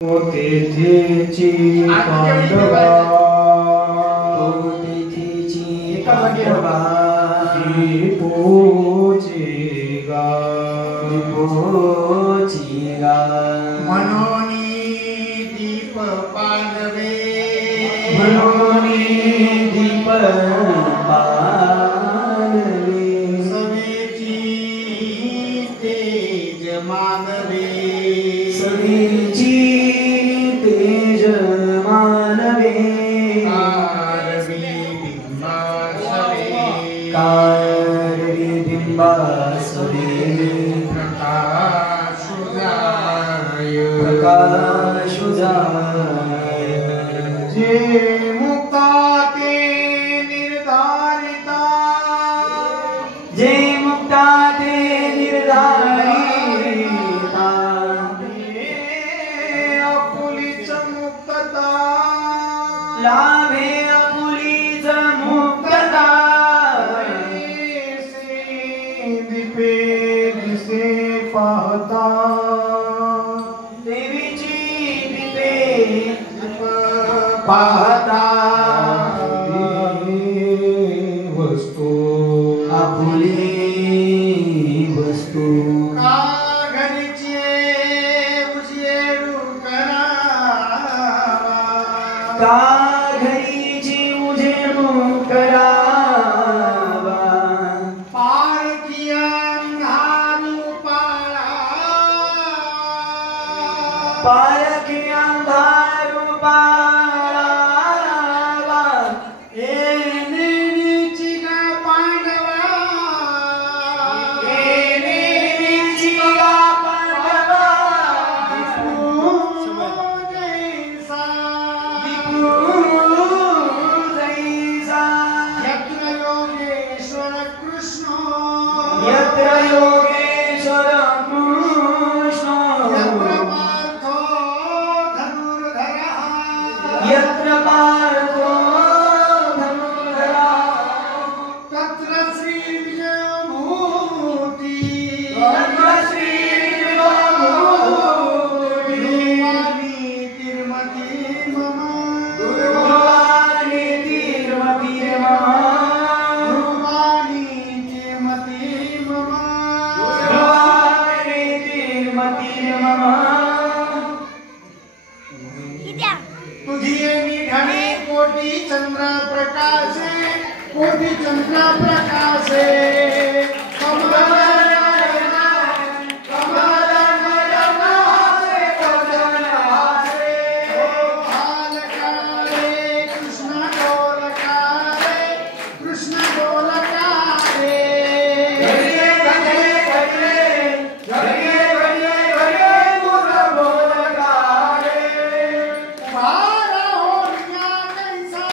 तेथेची पांडवा दीपोचिगा मनोनी दीप पांडवे दीप पांडवे सवेची तेज मानवे सवेची तेज मानवे कारवी बिंबासवे प्रकाशुजाय जे मुक्ता ते निर्धारिता जे मुक्ता ते निर्धारिता आपुलीच मुक्तता लाभे आपुलीच मुक्तता दीपे दिसे पाहता देवीची दीपे पाहता वस्तू आपुली वस्तू का घरीची उजेडू करावा का घरीची उजेडू करावा पारखिया अंधारू पाळा पारखी अंधारू पाळावा नेणीची गा पांडवा नेणीची गा पांडवा जैसा जैसा यत्र योगेश्वर कृष्ण यत्र योगेश्वर कृष्ण यत्र पार्थो धनुर्धरः यत्र पार्थो धनुर्धरः तत्र श्री विजयभूति तत्र श्री विजयभूति गुरुवाणी तिरुमती मम गुरुवाणी तिरुमती मम गुरुवाणी तिरुमती मम गुरुवाणी तिरुमती मम तुझी निधने कोटी चंद्र प्रकाशे